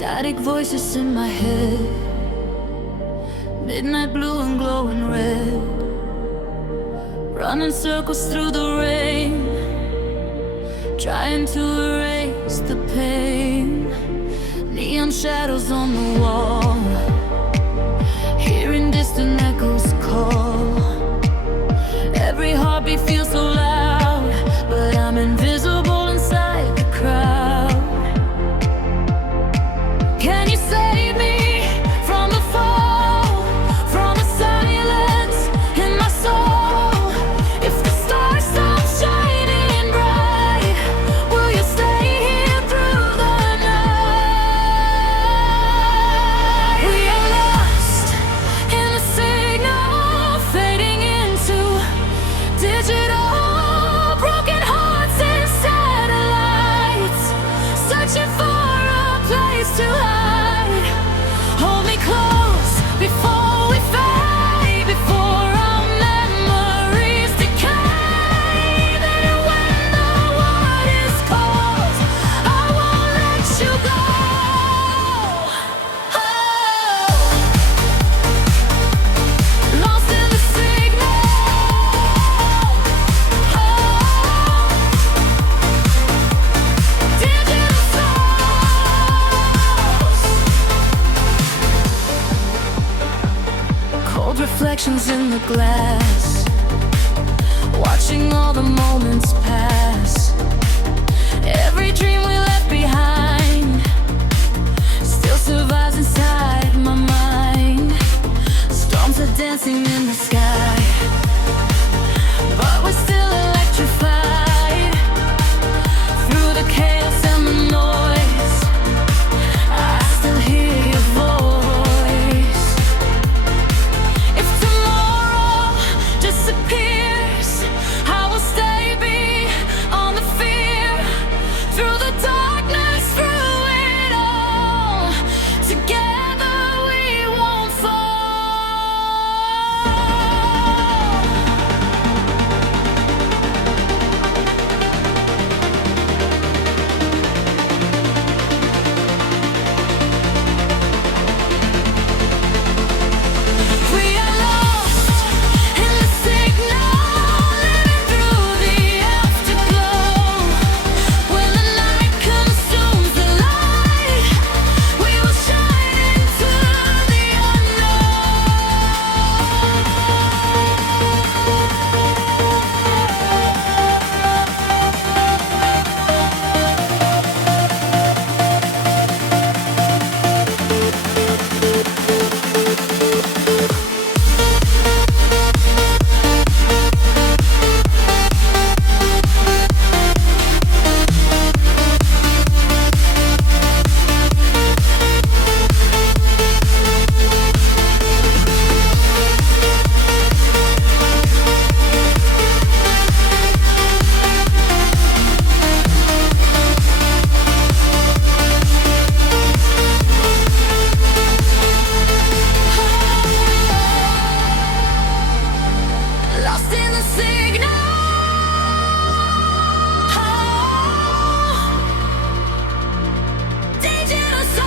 Static voices in my head, midnight blue and glowing red, running circles through the rain, trying to erase the pain. Neon shadows on the wall, hearing distant echoes call. Every heartbeat feels so loud, but I'm invisible inside the crowd. Can you save me from the fall, from the silence in my soul? If the stars stop shining bright, will you stay here through the night? We are lost in the signal, fading into digital, broken hearts and satellites, searching for a place to hide. Hold me close before we fade, before our memories decay. Then when the water's cold, I won't let you go. Oh, lost in the signal. Digital souls, cold reflections in the glass, watching all the moments pass. Every dream we left behind still survives inside my mind. Storms are dancing in the sky, but we're still electrified. Through the chaos and the noise, I still hear your voice. If tomorrow disappears, I will stay beyond the fear. Through the darkness, through it all, together we won't fall. We are lost in the signal, living through the afterglow. When the night consumes the light, we will shine into the lost in the signal. Digital souls.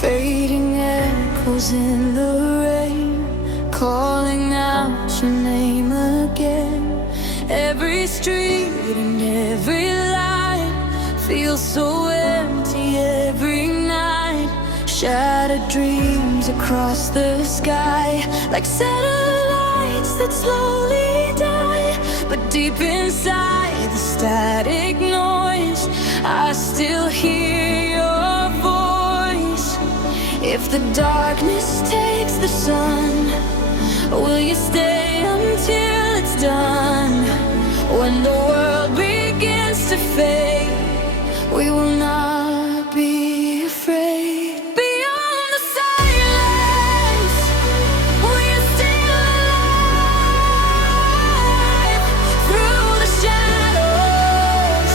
Fading echoes in the rain, calling out your name again. Every street and every light feels so empty every night. Shattered dreams across the sky, like satellites that slowly die. But deep inside the static noise, I still hear your voice. If the darkness takes the sun, will you stay until it's done? When the world begins to fade, we will not be afraid. Beyond the silence, we are still alive. Through the shadows,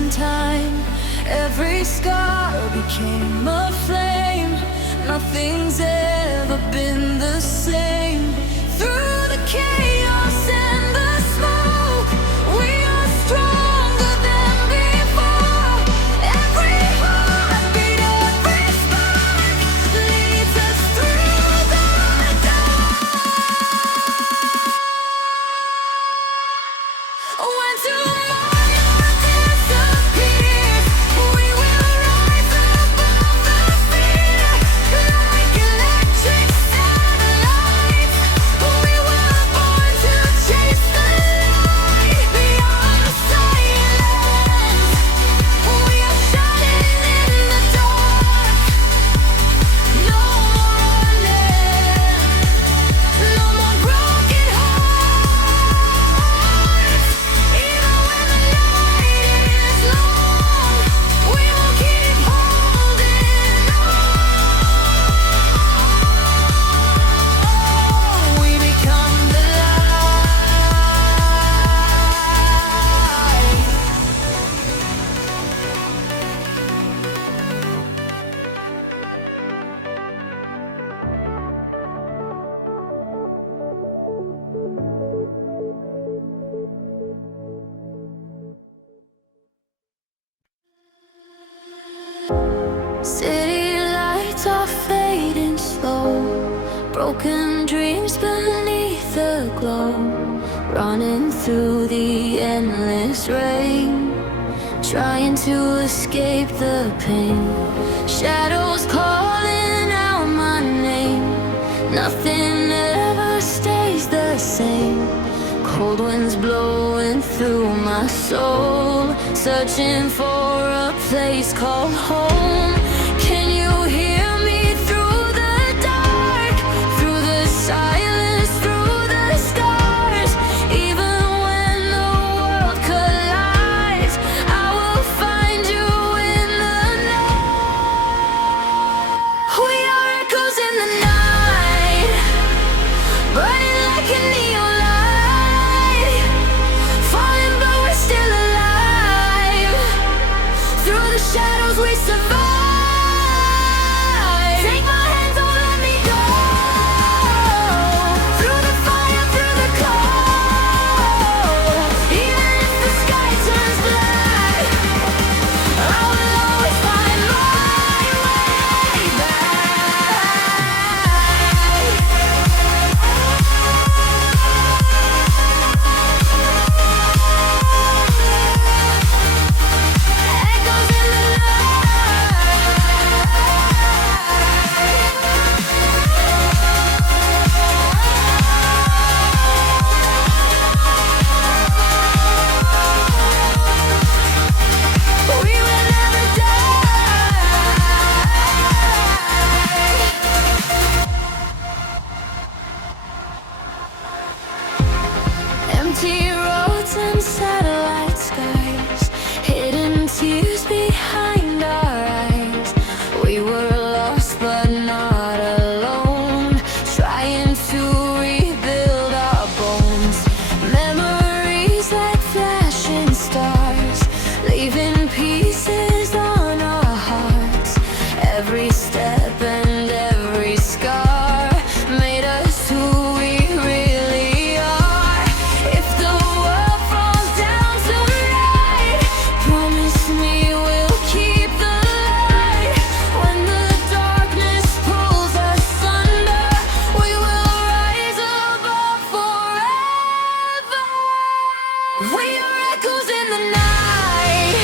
in time. Every scar became a flame. Nothing's ever been the same. Through the chaos and the smoke, we are stronger than before. Every heartbeat, every spark leads us through the dark. When tomorrow disappears, we will rise above the fear. Like electric satellites, we were born to chase the light. Beyond the silence, we are shining in the dark. No more running, no more broken hearts. Even when the night is long, we will keep holding on. We become the light. City lights are fading slow. Broken dreams beneath the glow. Running through the endless rain, trying to escape the pain. Shadows calling out my name. Nothing ever stays the same. Cold winds blowing through my soul, searching for a place called home. Can you hear me through the dark, through the silence, through the scars? Even when the world collides, I will find you in the night. We are echoes in the night, burning like a neon light. Falling but we're still alive. Through the shadows we survive. Take my hand, don't let me go. Through the fire, through the cold. Even if the sky turns black, I will always find my way back. Echoes in the night. We will never die. Empty roads and satellite skies, hidden tears behind our eyes. We were lost but not alone, trying to rebuild our bones. Memories like flashing stars, leaving pieces on our hearts. Every step and every scar made us who we really are. If the world falls down tonight, promise me we'll keep the light. When the darkness pulls us under, we will rise above forever. We are echoes in the night,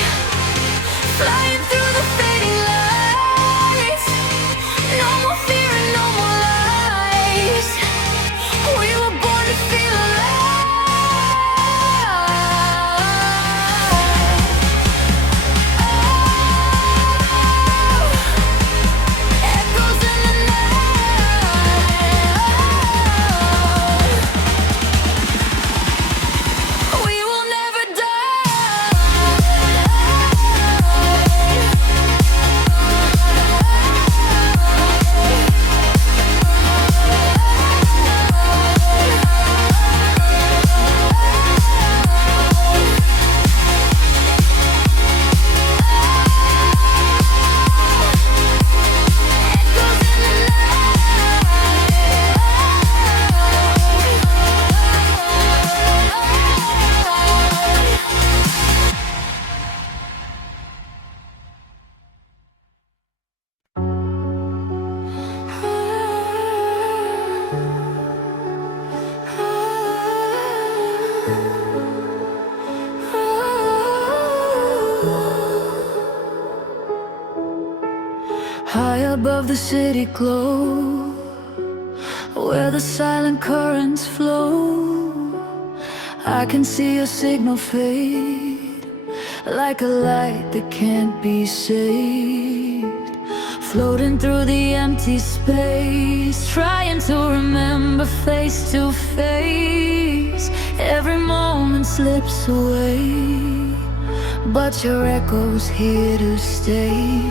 above the city glow, where the silent currents flow. I can see a signal fade, like a light that can't be saved, floating through the empty space, trying to remember face to face. Every moment slips away, but your echo's here to stay.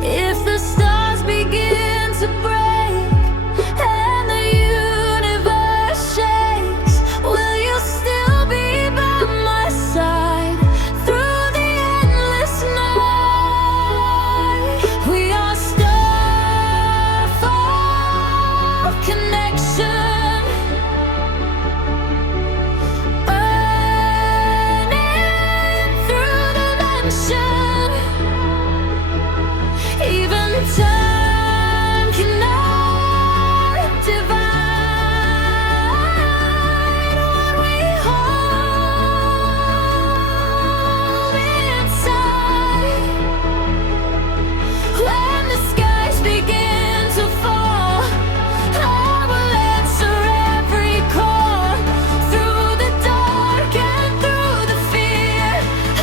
If the stars begin to break and the universe shakes, will you still be by my side through the endless night? We are starfall connection, burning through dimension. Even time cannot divide what we hold inside. When the skies begin to fall, I will answer every call. Through the dark and through the fear,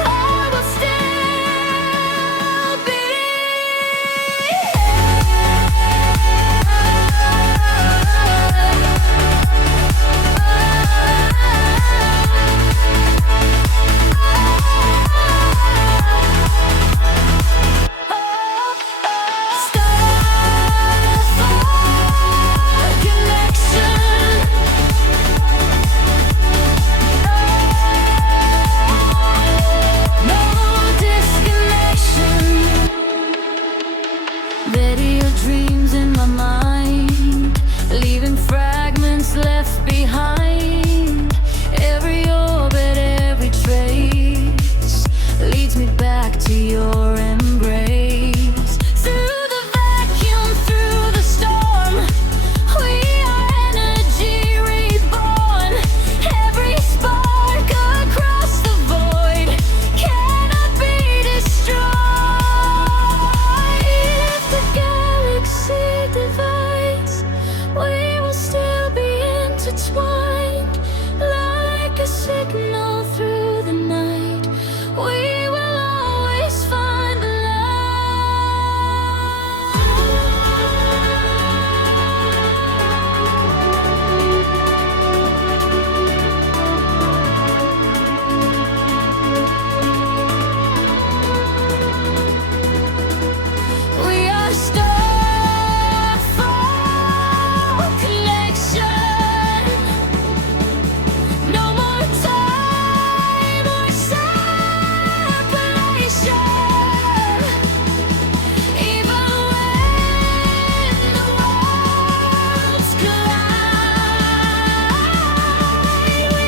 I will still be. Video dreams in my mind, leaving fragments left behind. Every orbit, every trace leads me back to your embrace. Through the vacuum, through the storm, we are energy reborn. Every spark across the void cannot be destroyed. If the galaxy divides, we will still be intertwined, like a signal through the night. We will always find the We are starfall connection. No more time or separation. Even when the worlds collide, we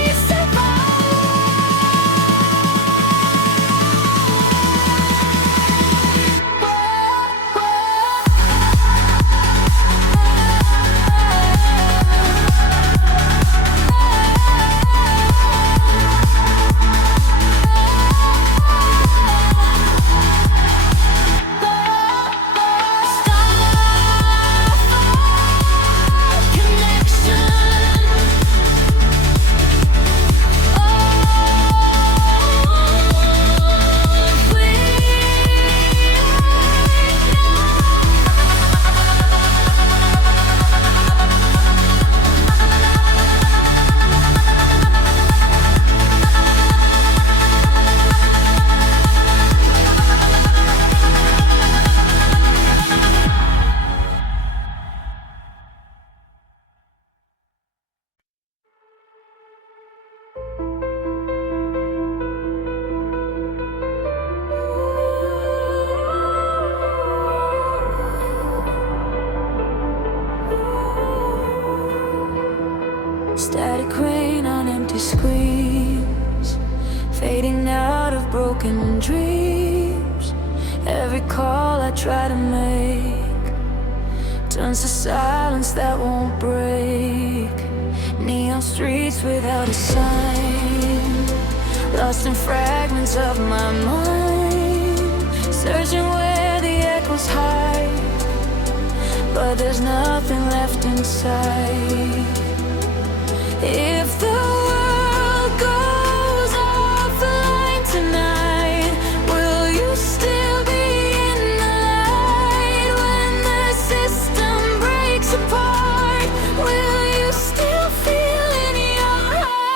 static rain on empty screens, fading out of broken dreams. Every call I try to make turns to silence that won't break. Neon streets without a sign, lost in fragments of my mind, searching where the echoes hide. but there's nothing left inside. If the world goes offline tonight, will you still be in the light? When the system breaks apart, will you still feel in your heart?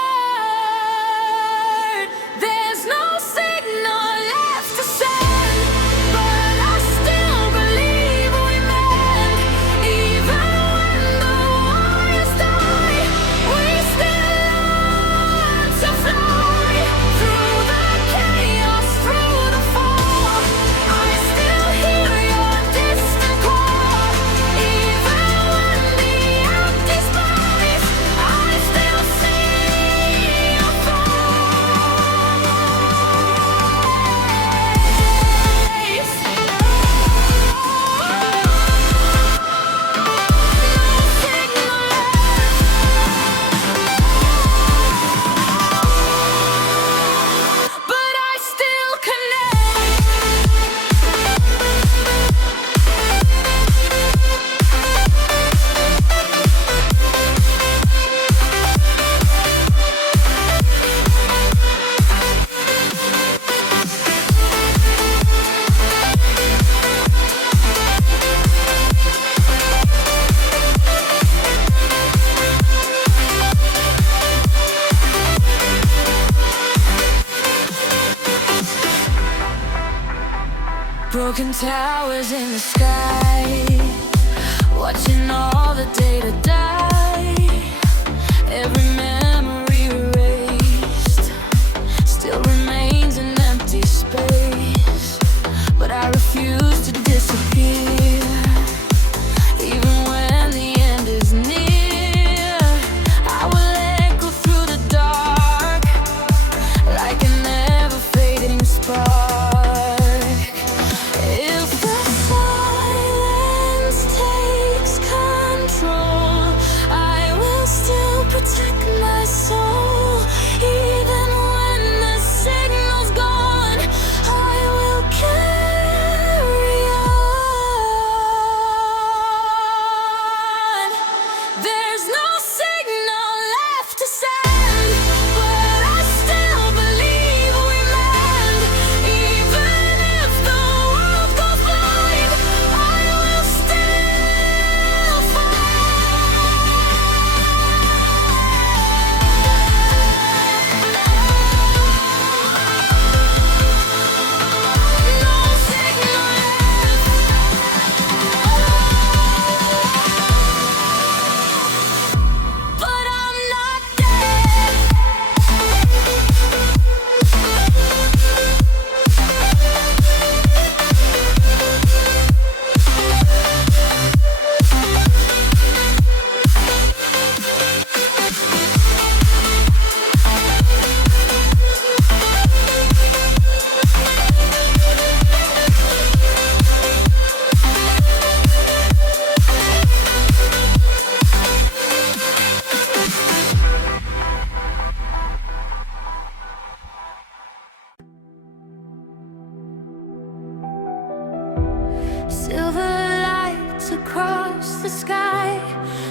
There's no signal left to send, but I still believe we mend. Even when the warriors die, we still learn to fly. Through the chaos, through the fall, I still hear your distant call. Even when the empty space, I still see your face. But I still connect. Broken towers in the sky, watching all the data die. Every memory erased, still remains an empty space. But I refuse to disappear, even when the end is near. I will echo through the dark, like a never-fading spark. If the silence takes control, I will still protect my soul. Even when the signal's gone, I will carry on. There's no signal left to send, but I still believe we mend. Even if the world goes blind, I will still no signal left, but I'm not dead. Silver lights across the sky,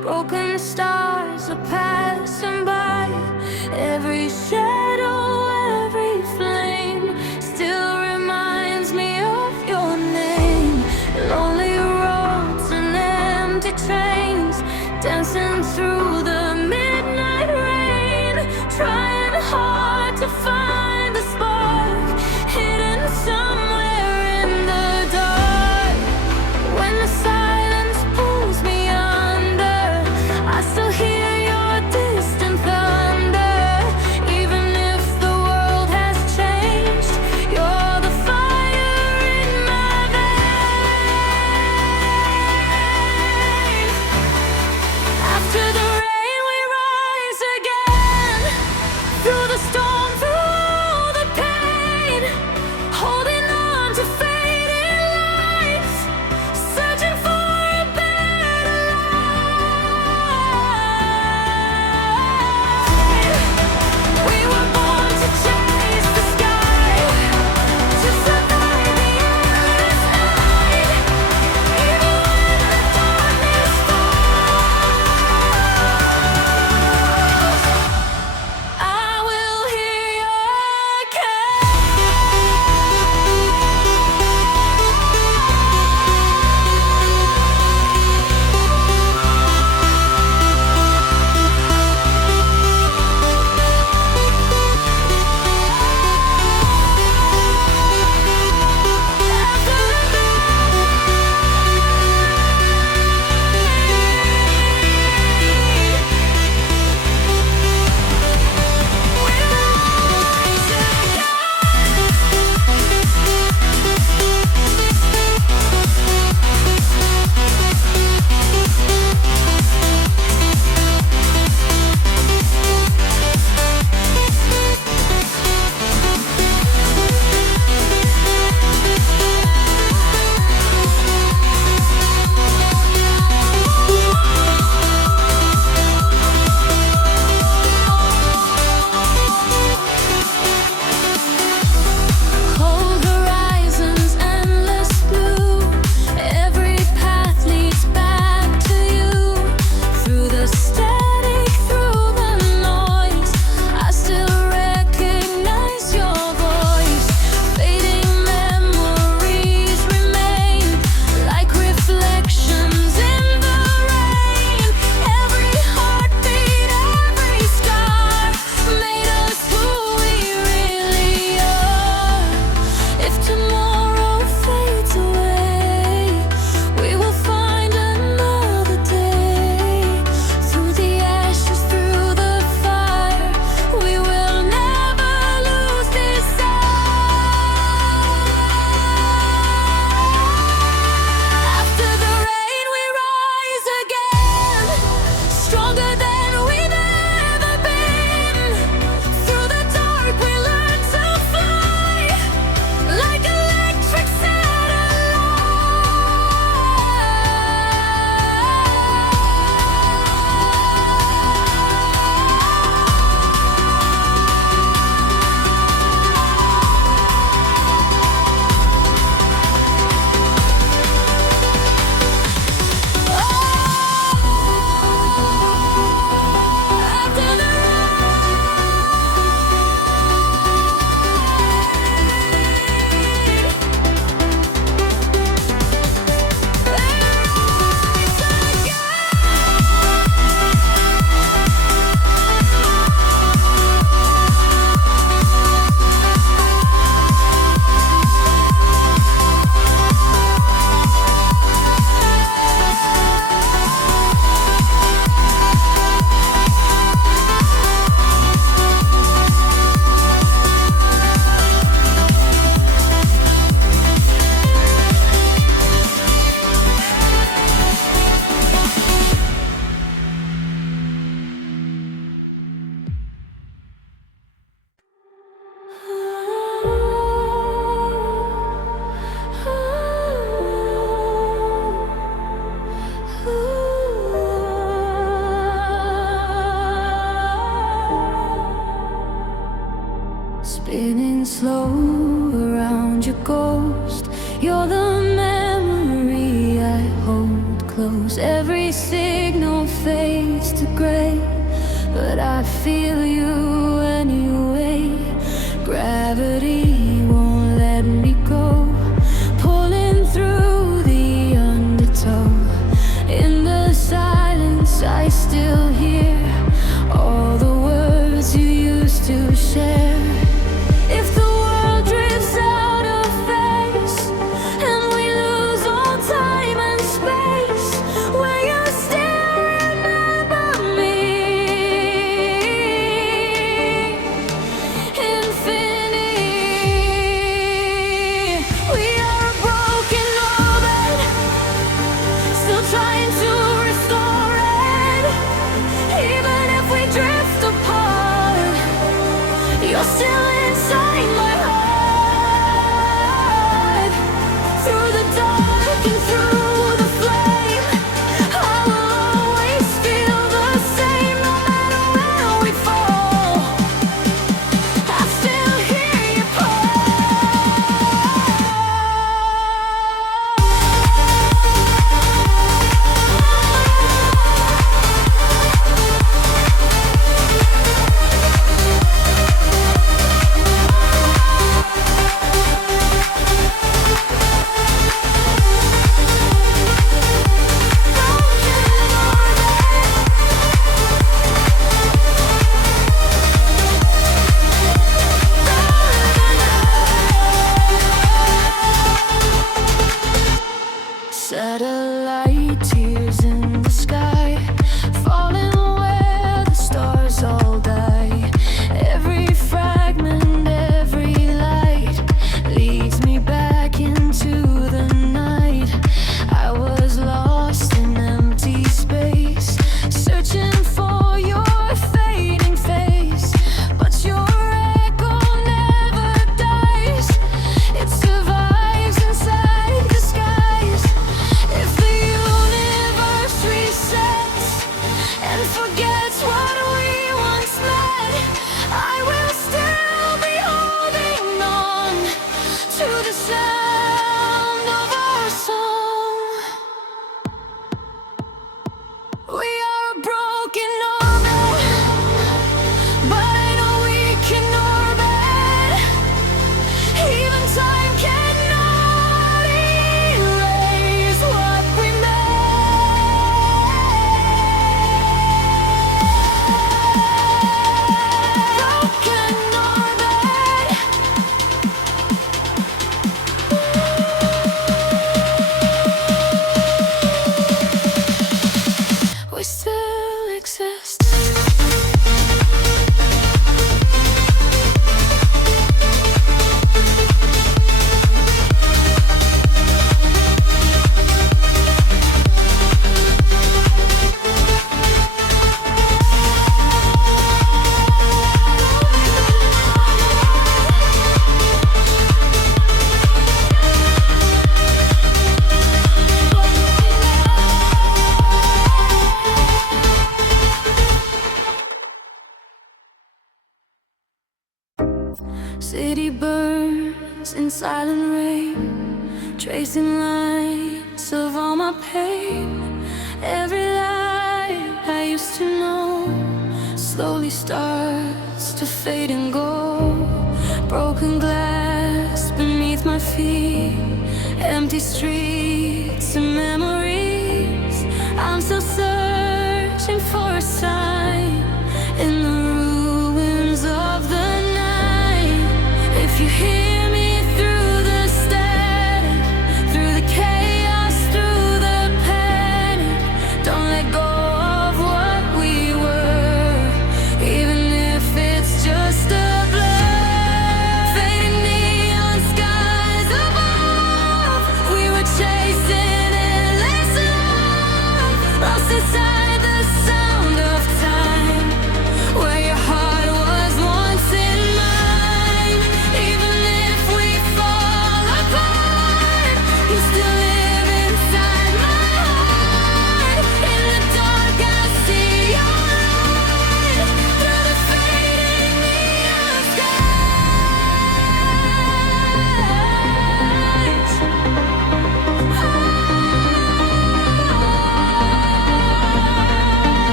broken stars are passing by. Every shadow, every flame still reminds me of your name. Lonely roads and empty trains, dancing through the midnight rain, trying hard to find the spark hidden somewhere in the dark. When the silence pulls me under, I still close. Every signal fades to gray, but I feel you anyway. Gravity won't let me go, pulling through the undertow. In the silence I still hear all the words you used to share. If the world drifts out of face and we lose all time and space, will you still remember me? Infinity. We are a broken orbit, still trying to restore it. Even if we drift apart, you're still inside my heart. Through the dark and through the flame, I will always feel the same. No matter where we fall, I still hear you satellite tears in the sky, falling where the stars all die. Every fragment, every light leads me back into the night. I was lost in empty space, searching for your fading face, but your echo never dies. It survives inside the skies. If the universe resets and forgets what we once met, I will still be holding on to the sound of our song. We are a broken orbit, but I know we can orbit. Even time cannot erase what we made. We still exist. City burns in silent rain, tracing lines of all my pain. Every light I used to know slowly starts to fade and go. Broken glass beneath my feet, empty streets and memories. I'm still searching for a sign in the ruins of the night. If you hear me through the static, through the chaos, through the panic, don't let go of what we were, even if it's just a blur. Fading neon skies above, we were chasing endless love, lost inside the sound of time.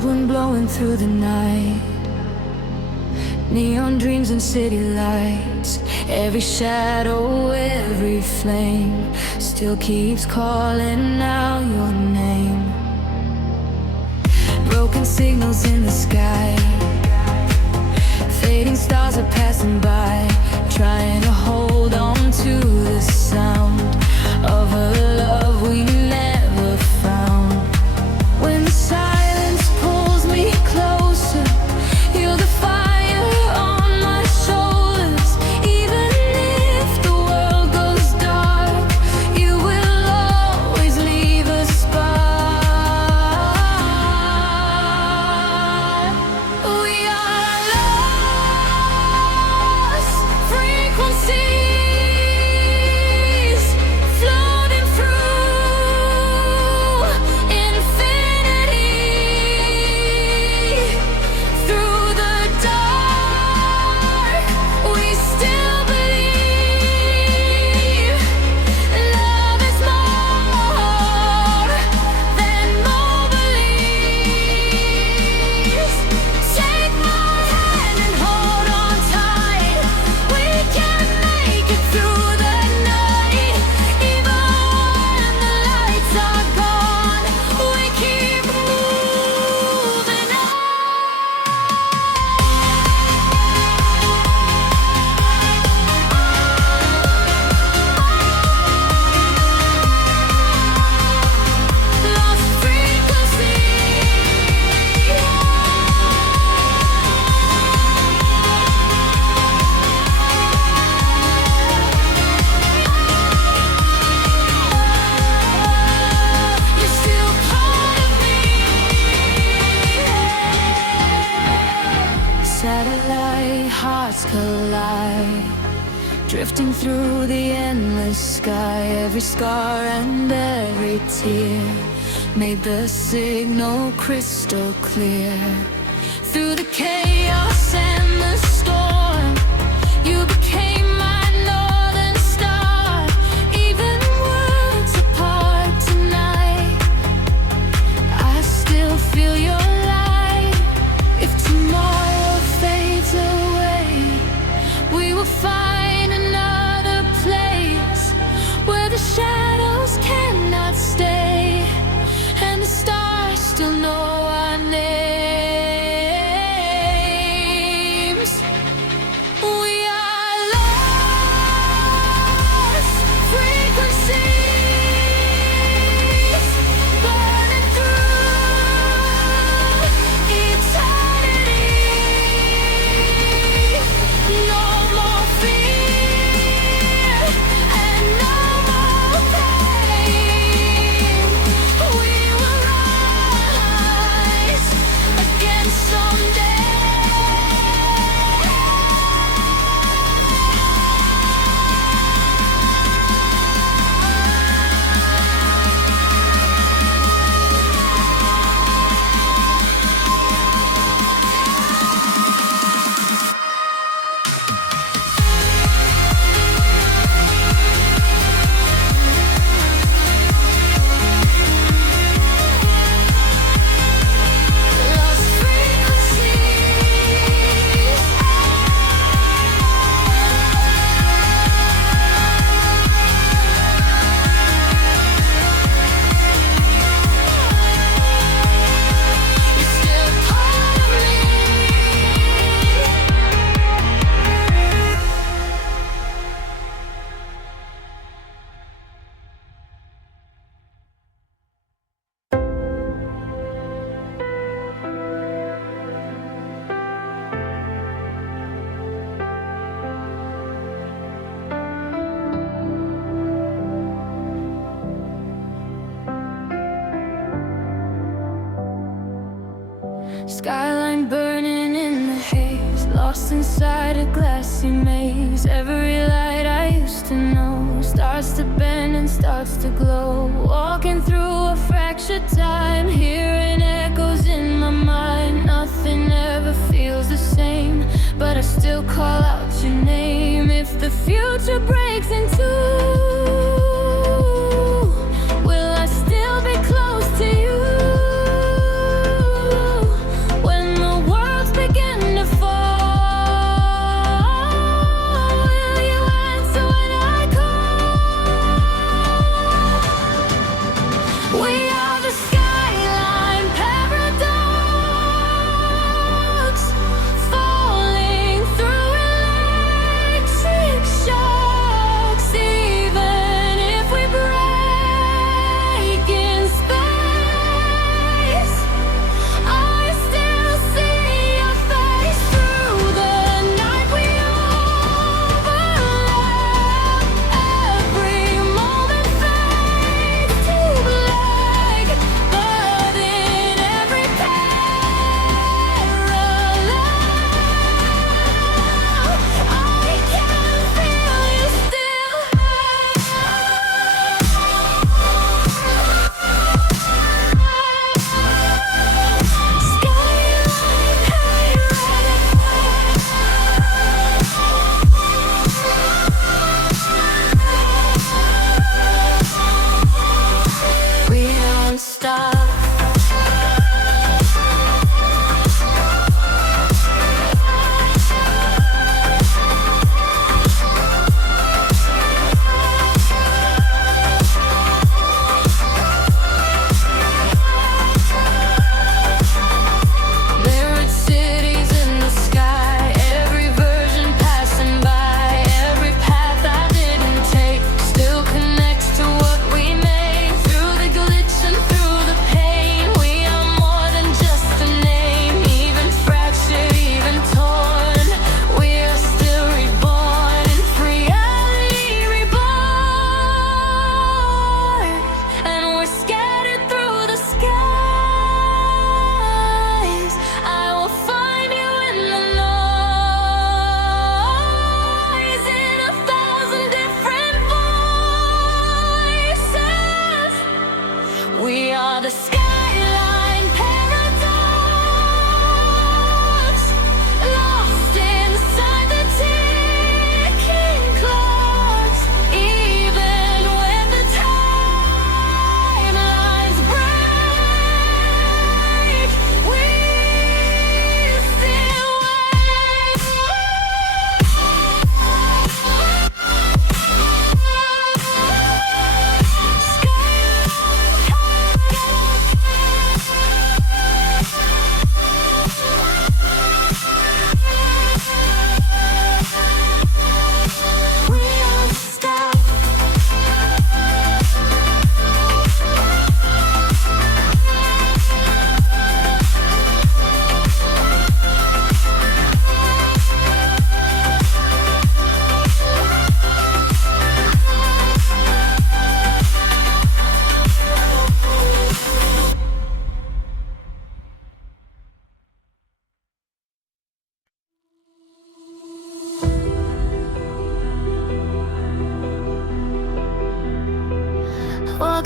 cold wind blowing through the night, neon dreams and city lights. Every shadow, every flame still keeps calling out your name. Broken signals in the sky, fading stars are passing by, trying to hold on to the sound of a love we never found. When the silence pulls me closer, you're the fire on my shoulders. Even if the world goes dark, you will always leave a spark. We are lost frequencies, floating through infinity. Through the dark, we still believe love is more than more beliefs. Take my hand and hold on tight. We can make it through the night. Even when the lights are gone, we keep moving on. Lost frequency. You're still part of me. Satellite hearts collide, drifting through the endless sky. Every scar and every tear made the signal crystal clear. Through the chaos and the storm, you became my northern star. Even worlds apart tonight, I still feel your light. If tomorrow fades away, we will find another place where the shadows cannot stay, and the stars still know our names. We are lost frequencies, burning through eternity. No more fear and no more pain. We will rise again someday. Lost frequencies. You're still part of me. Skyline burning in the haze, lost inside a glassy maze. Every light I used to know starts to bend and starts to glow. Walking through a fractured time, hearing echoes in my mind. Nothing ever feels the same, but I still call out your name. If the future breaks in two, will I still be close to you?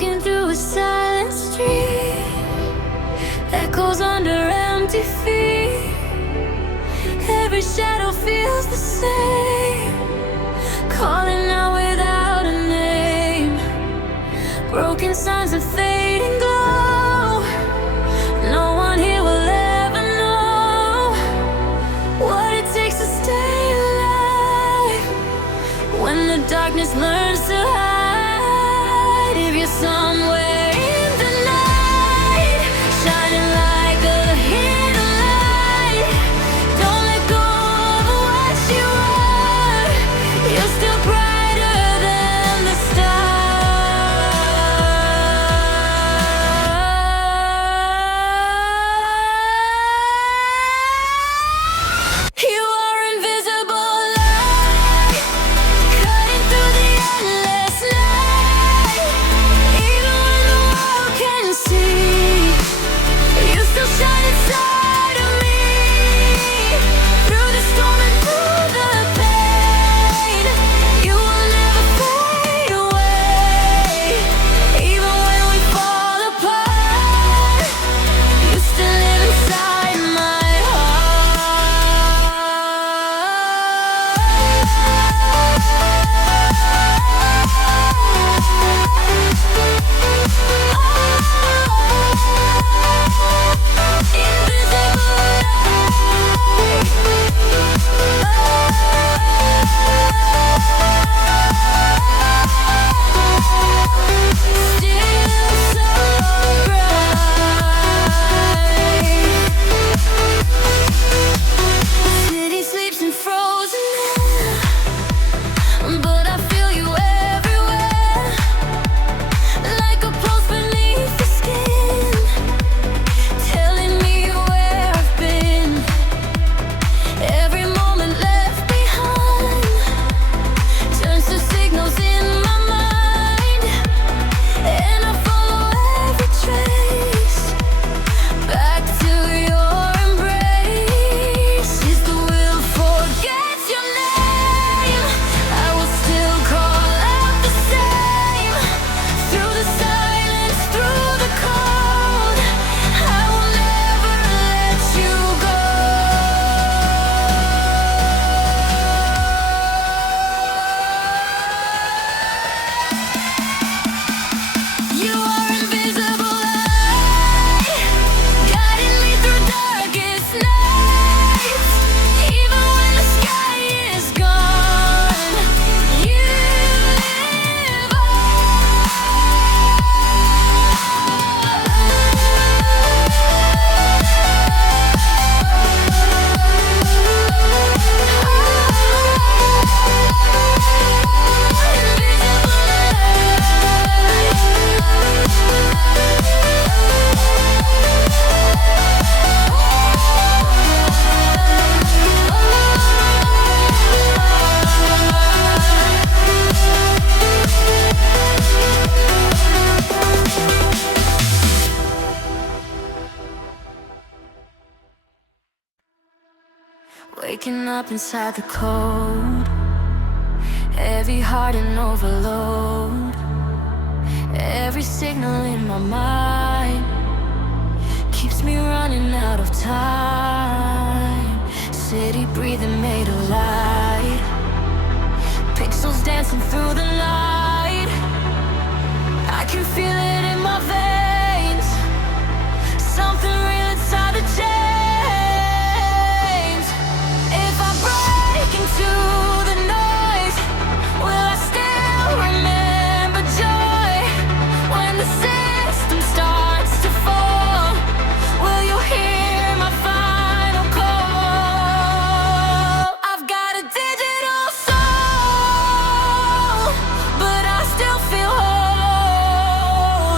Walking through a silent street, echoes under empty feet. Every shadow feels the same, calling out without a name. Broken signs of fading glow. No one here will ever know what it takes to stay alive when the darkness learns to hide. If you're somewhere in the night, shining like a hidden light, don't let go of what you are. You're still brighter than the stars. You are invisible light, cutting through the endless night. Even when the world can see, you still shine inside of me. Through the storm and through the pain, you will never fade away. Even when we fall apart, you still live inside my city sleeps in frozen air, but I feel you everywhere, like a pulse beneath the skin, telling me where I've been. Every moment left behind turns to signals in my mind, and I follow every trace back to your embrace. If the will forgets your name, I will still call out the same. Through the silence, through the cold, I will never let you go. You are invisible light, guiding me through darkest nights. Even when the sky is gone, you live waking up inside the cold, every heart in overload. Every signal in my mind keeps me running out of time. City breathing made of light, pixels dancing through the night. I can feel it in my veins, something real inside the chains. If I break into the noise, will I still remember joy? When the system starts to fall, will you hear my final call? I've got a digital soul, but I still feel whole.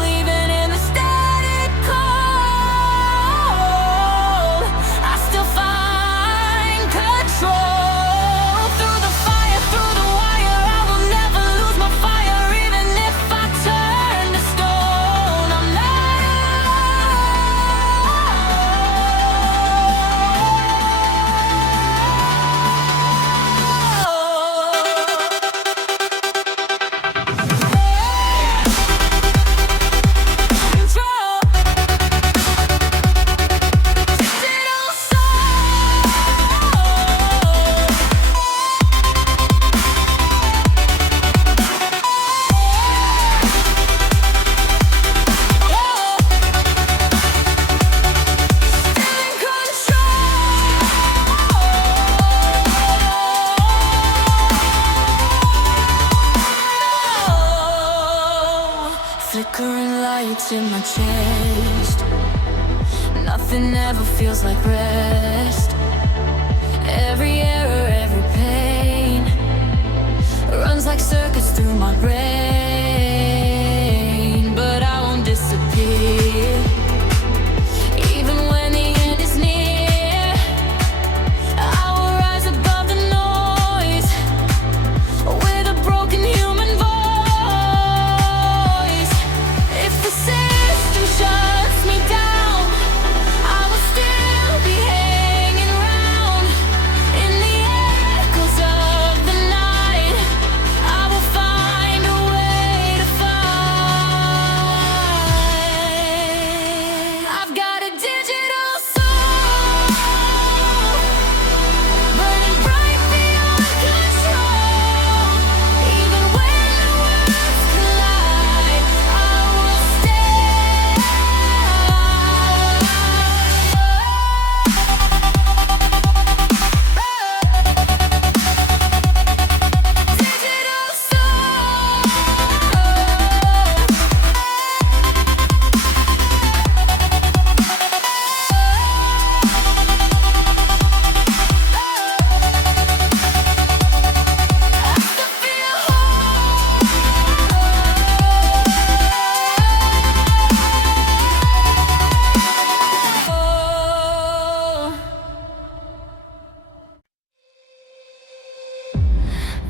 chest. Nothing ever feels like rest. Every error, every pain runs like circuits through my brain. But I won't disappear. Even when the end is near, I will rise above the noise with a broken human voice. If the system shuts me down, I will still be hanging round. In the echoes of the night, I will find a way to fight. I've got a digital soul, burning bright beyond control. Even when the worlds collide, I will stay. Digital soul.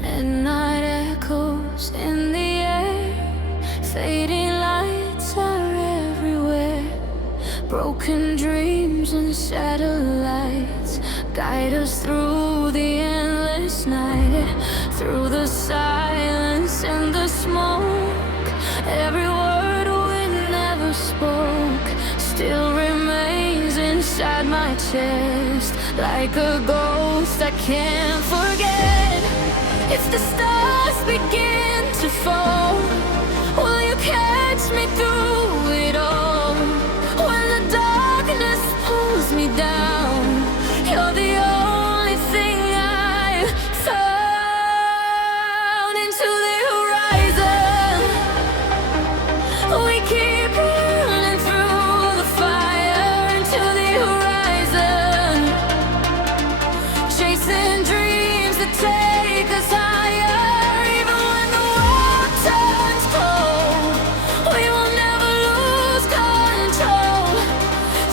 Midnight echoes in the air, fading lights are everywhere. Broken dreams and satellites guide us through the endless night, through the silence and the smoke. Every word we never spoke still remains inside my chest, like a ghost I can't forget. If the stars begin to fall, will you catch me through it all? When the darkness pulls me down, you're the only thing I've found. Into the horizon, we keep running through the fire. Into the horizon, chasing dreams that take us higher. Even when the world turns cold, we will never lose control.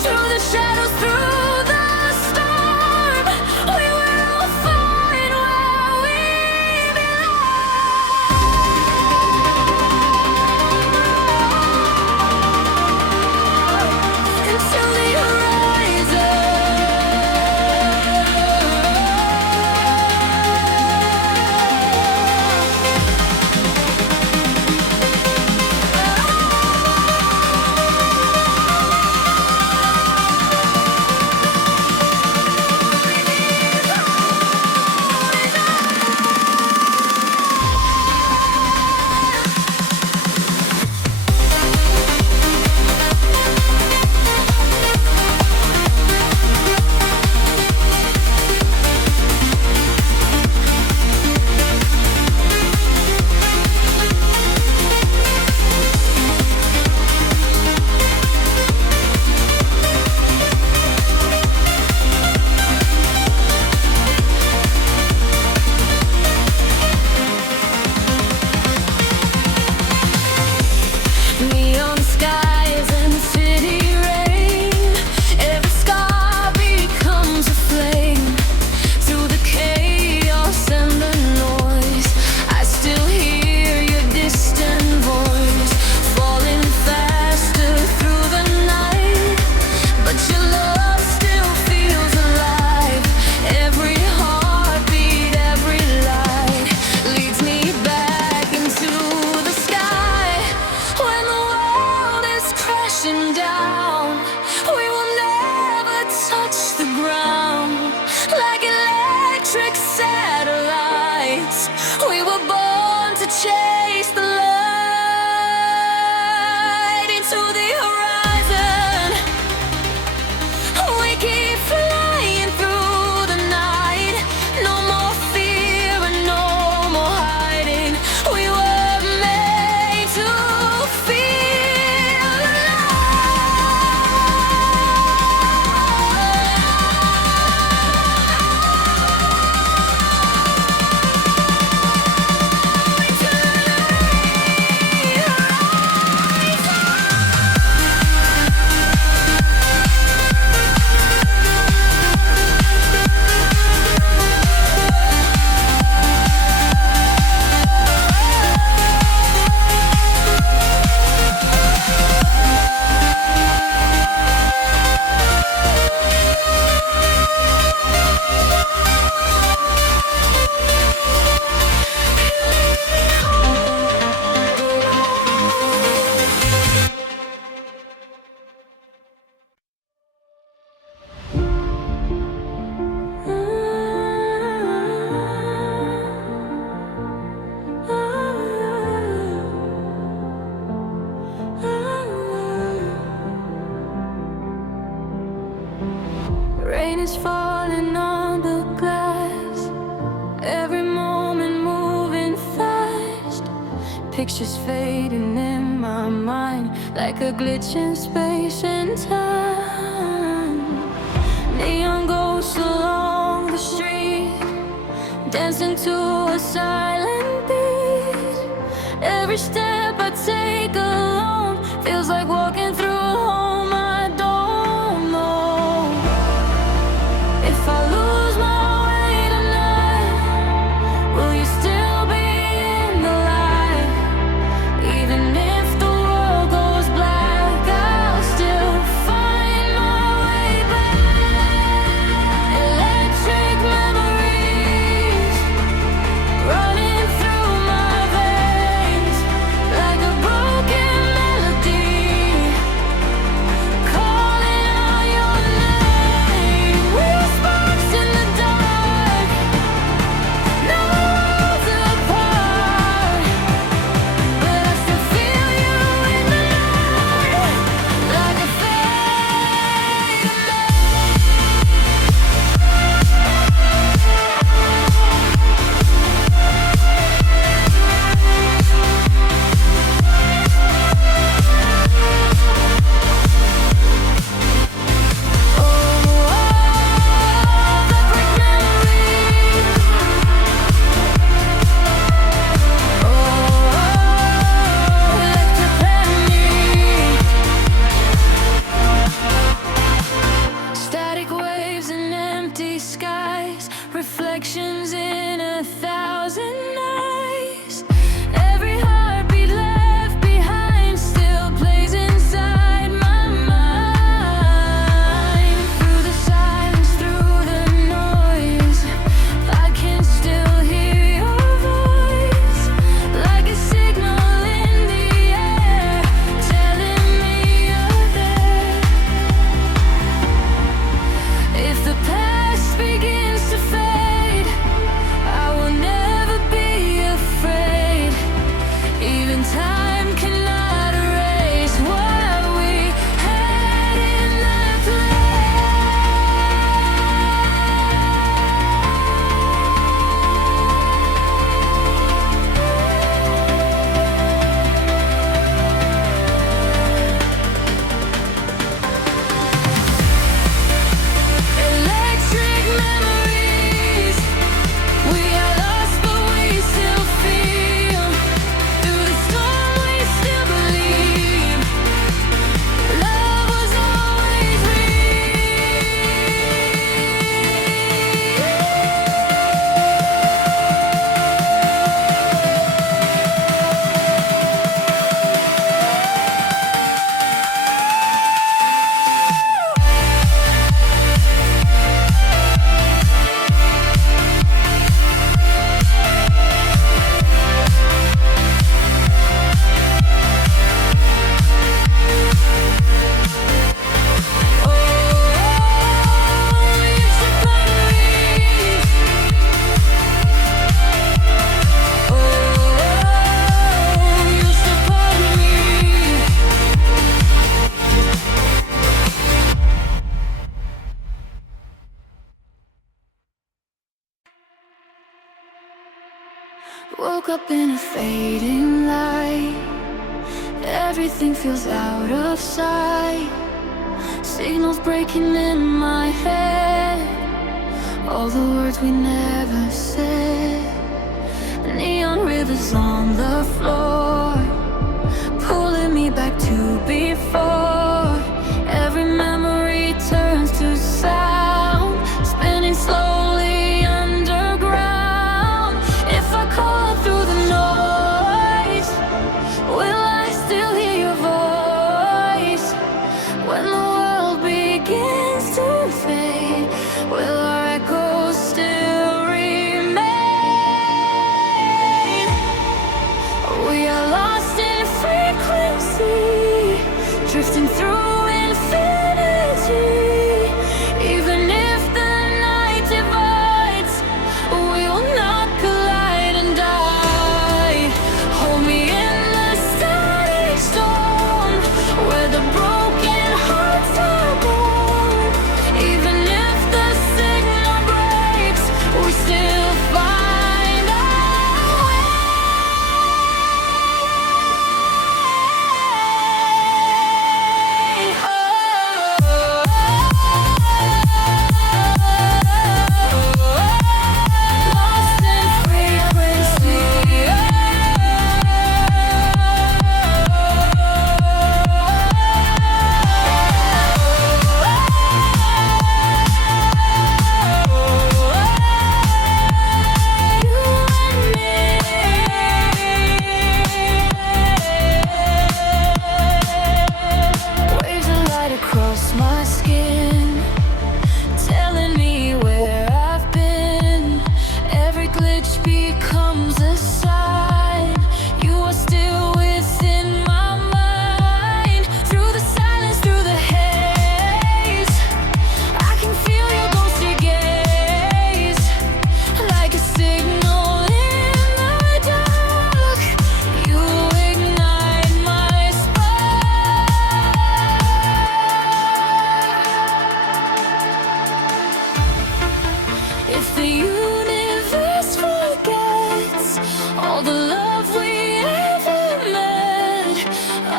Through the shadows, through the storm, rain is falling on the glass. Every moment moving fast. Pictures fading in my mind, like a glitch in space and time. Neon ghosts along the street, dancing to a silent beat. Every step I take alone feels like walking through a home I don't know. If I lose my way tonight, will you still be in the light? Even if the world goes black, I'll still find my way back. Electric memories running through my veins, like a broken melody, calling out your name. We're sparks in the dark, no worlds apart, but I still feel you in the night, like a fading static waves and empty skies, reflections in 1,000 eyes. Every heartbeat left behind still plays inside my mind. Through the silence, through the noise, I can still hear your voice, like a signal in the air, telling me you're there. If the past begins to fade, I will never be afraid. Even time cannot erase what we had in that electric memories. We are lost, but we still feel. Through the storm, we still believe. Love was always woke up in a fading light. Everything feels out of sight. Signals breaking in my head, all the words we never said. Neon rivers on the floor, pulling me back to before. Every memory turns to sound, spinning slowly underground. If I call through the noise, will I still hear your voice? When the world begins to fade, will our echoes still remain? We are lost in frequency, drifting through infinity. Even if the night divides, we will not collide and die. Hold me in the static storm, where the broken hearts are born. Even if the the universe forgets all the love we ever met,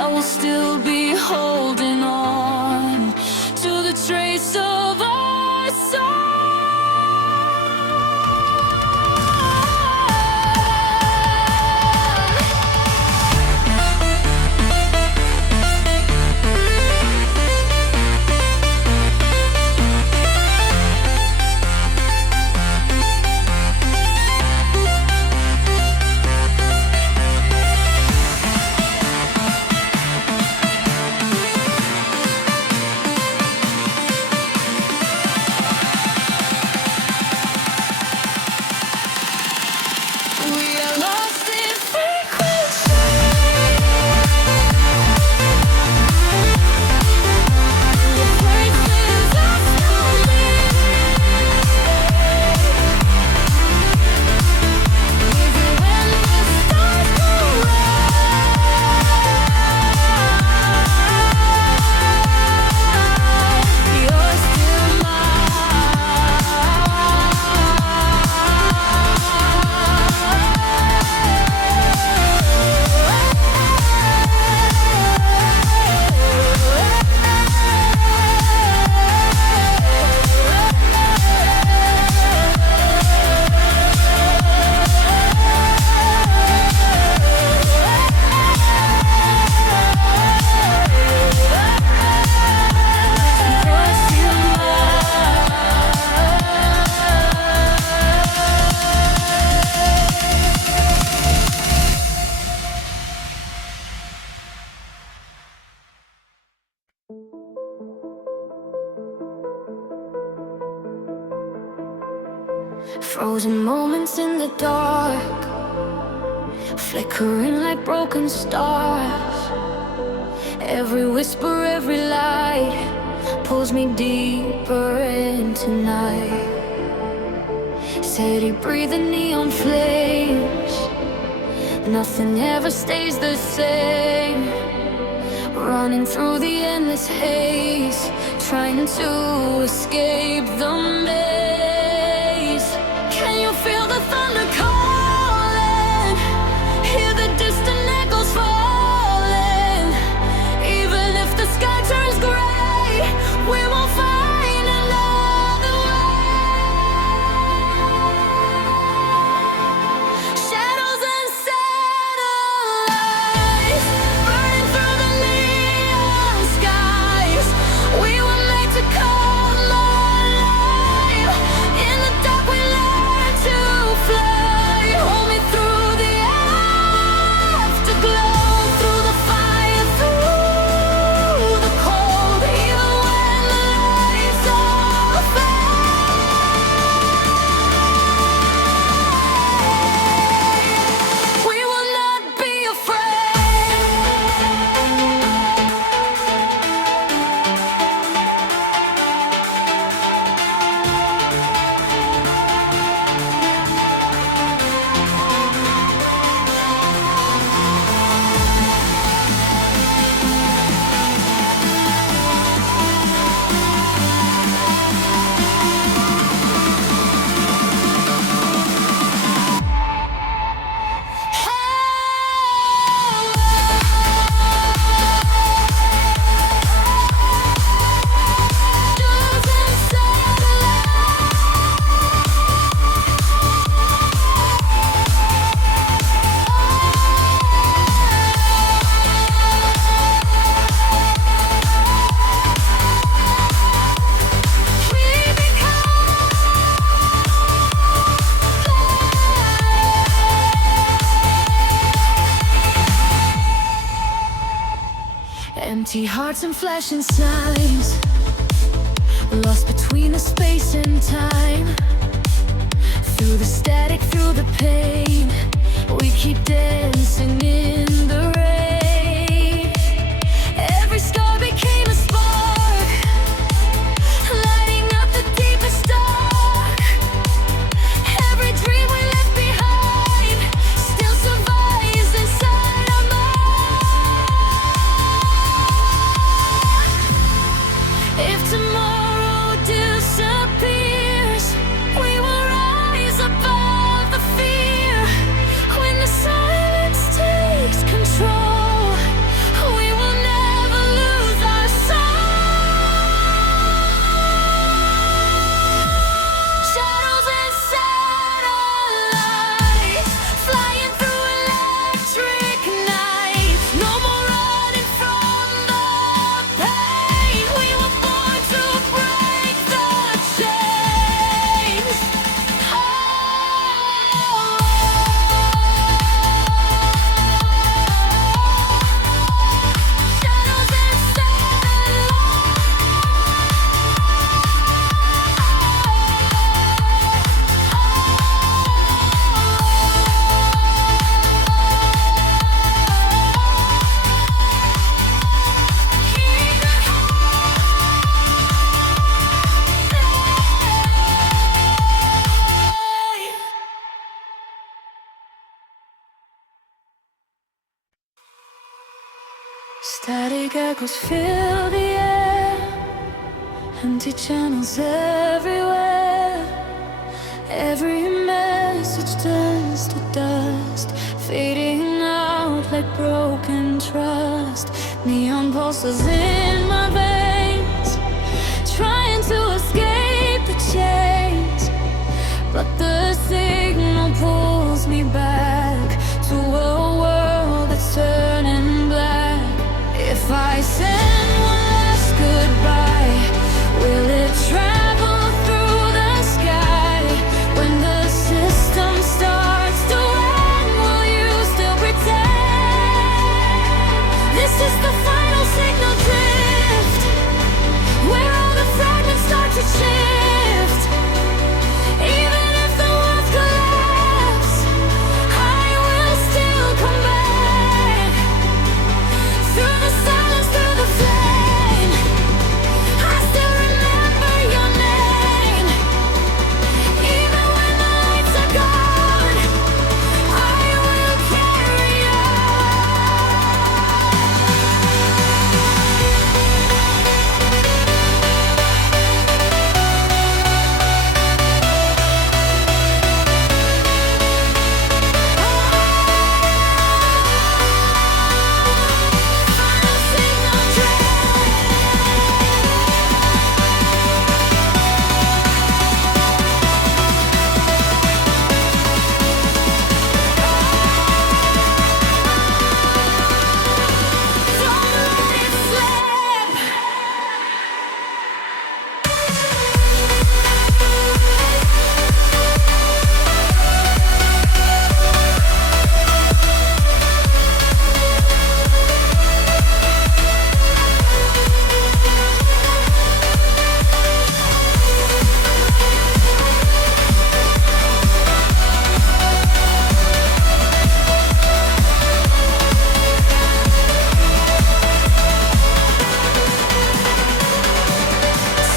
I will still be holding on to the trace of our soul. Frozen moments in the dark, flickering like broken stars. Every whisper, every light pulls me deeper into night. Steady breathing neon flames, nothing ever stays the same. Running through the endless haze, trying to escape the maze. Can you feel the thunder calling? Hear the distant echoes falling. Even if the sky turns gray, we will find another way. Shadows and satellites burning through the neon skies. We were made to come alive. In the dark we learn to fly. Hold me through the afterglow, through the fire, through the cold. Even when the lights all fade, we will not be afraid. Empty hearts and flashing signs, lost between the space and time. Through the static, through the pain, we keep dancing in the rain. Every star became a spark, lighting up the deepest dark. Every dream we left behind still survives inside our minds. If tomorrow disappears, we will rise. Static echoes fill the air, empty channels everywhere. Every message turns to dust, fading out like broken trust. Neon pulses in my veins, trying to escape the chains, but the signal pulls me back to a world that's turning black. If I send one last goodbye, will it travel through the sky? When the system starts to end, will you still pretend? This is the final signal drift, where all the fragments start to shift. Even if the walls collapse, I will still come back. Through the silence, through the flame, I still remember your name. Even when the lights are gone, I will carry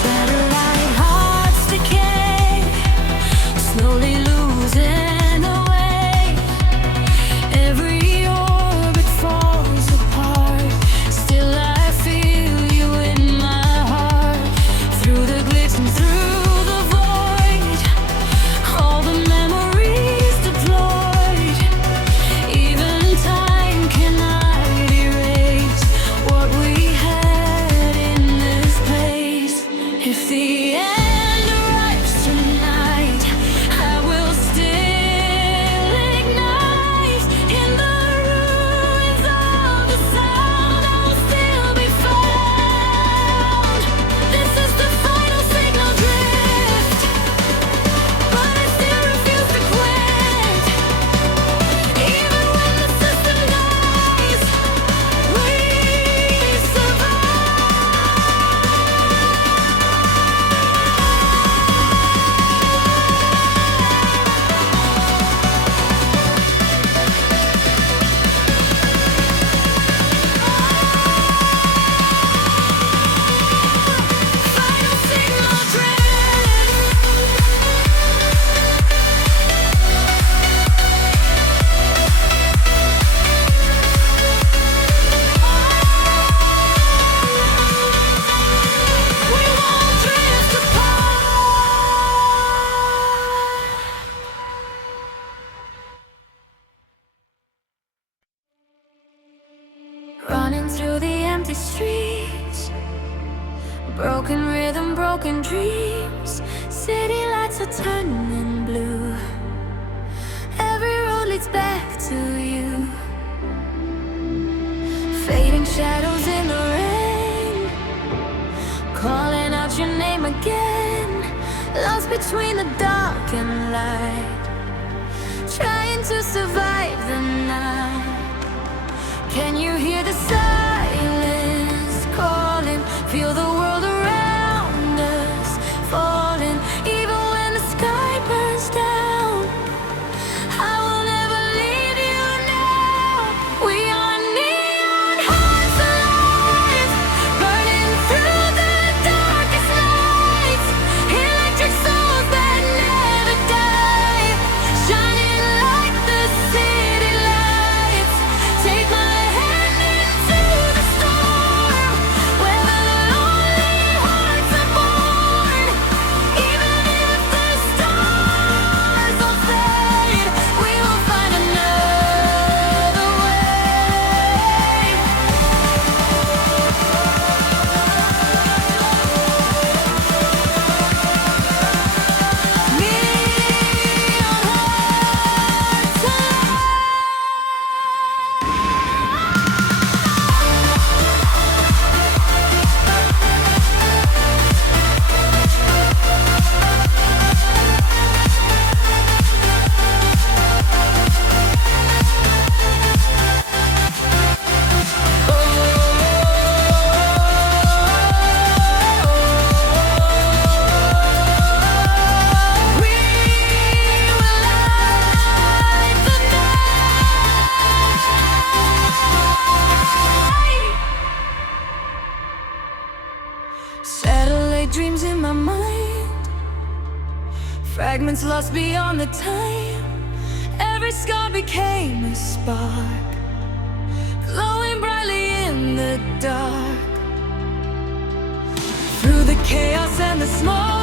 satellite hearts decay, slowly losing away. Every orbit falls apart, still I feel you in my heart. Through the glitch and through the void, all the memories deployed. Even time cannot erase what we had in this place. If the end arrives tonight, I will still ignite. In the ruins of the sound, I will still be found. This is the final signal drift, but I still refuse to quit. Even when the system dies, we survive. Final signal drift. We won't drift apart. Running through the empty streets, broken rhythm, broken dreams. City lights are turning blue. Every road leads back to you. Fading shadows in the rain, calling out your name again. Lost between the dark and light, trying to survive the night. Can you hear the silence calling? Feel the world around us falling. Even when the sky burns down, I will never leave you now. We are neon hearts alive, burning through the darkest nights. Electric souls that never die, shining like the city lights. Take my hand into the storm. Fragments lost beyond the time. Every scar became a spark, glowing brightly in the dark. Through the chaos and the smoke,